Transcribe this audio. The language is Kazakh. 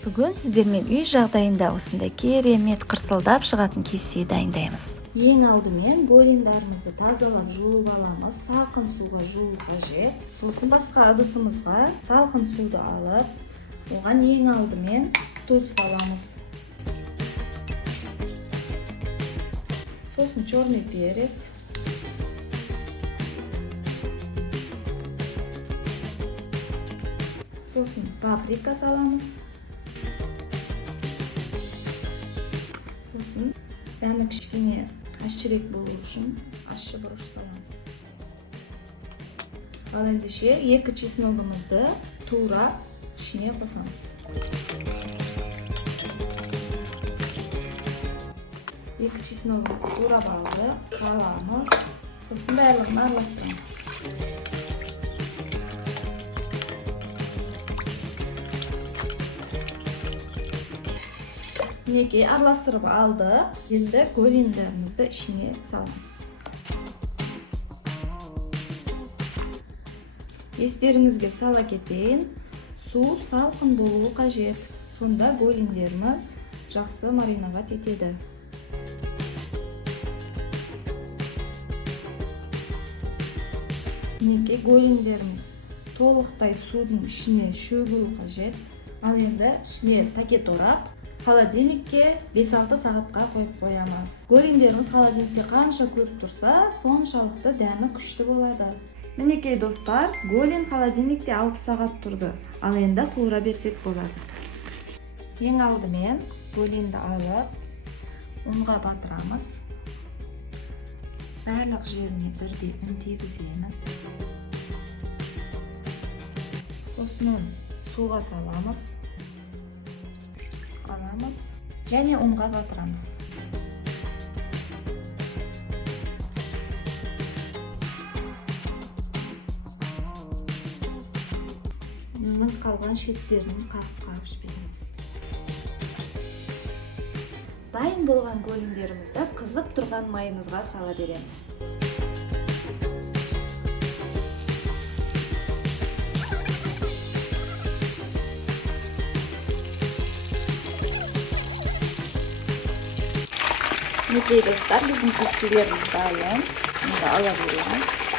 Бүгін сіздермен үй жағдайында осындай керемет қырсылдап шығатын кепсе дайындаймыз. Ең алдымен голендерімізді тазалап жуып аламыз. Салқын суға жуу қажет. Сосын басқа ыдысымызға салқын суды алып, оған ең алдымен тұз саламыз. Сосын черный перец. Сосын паприка саламыз. Сосын дәмі кішкене ащырек болу үшін ащы бұрыш саламыз. Ал ендеше 2 чесногымызды турап ішіне қосамыз. 2 чесногымызды турап алдық, саламыз. Сосын барлығын араластырамыз. Мінекей араластырып алдық. Енді голендерімізді ішіне саламыз. Естеріңізге сала кетейін, су салқын болуы қажет. Сонда голендеріміз жақсы мариновать етеді. Мінекей голендеріміз толықтай судың ішіне шөгуі қажет. Ал енді үстіне пакет орап, холодильникке 5-6 сағатқа қойып қоямыз. Голендеріміз холодильникте қанша көп тұрса, соншалықты дәмі күшті болады. Мінекей достар, голен холодильникте 6 сағат тұрды. Ал енді қуыра берсек болады. Ең алдымен голенді алып, ұнға батырамыз. Барлық жеріне бірдей ұн тигіземіз. Сосын суға саламыз. Аламыз және ұнға батырамыз. Ұнның қалған шеттерін қағып жібереміз. Дайын болған голендерімізді қызып тұрған майымызға сала береміз. Мінекей достар, біздің кепселеріміз дайын. Енді ала береміз.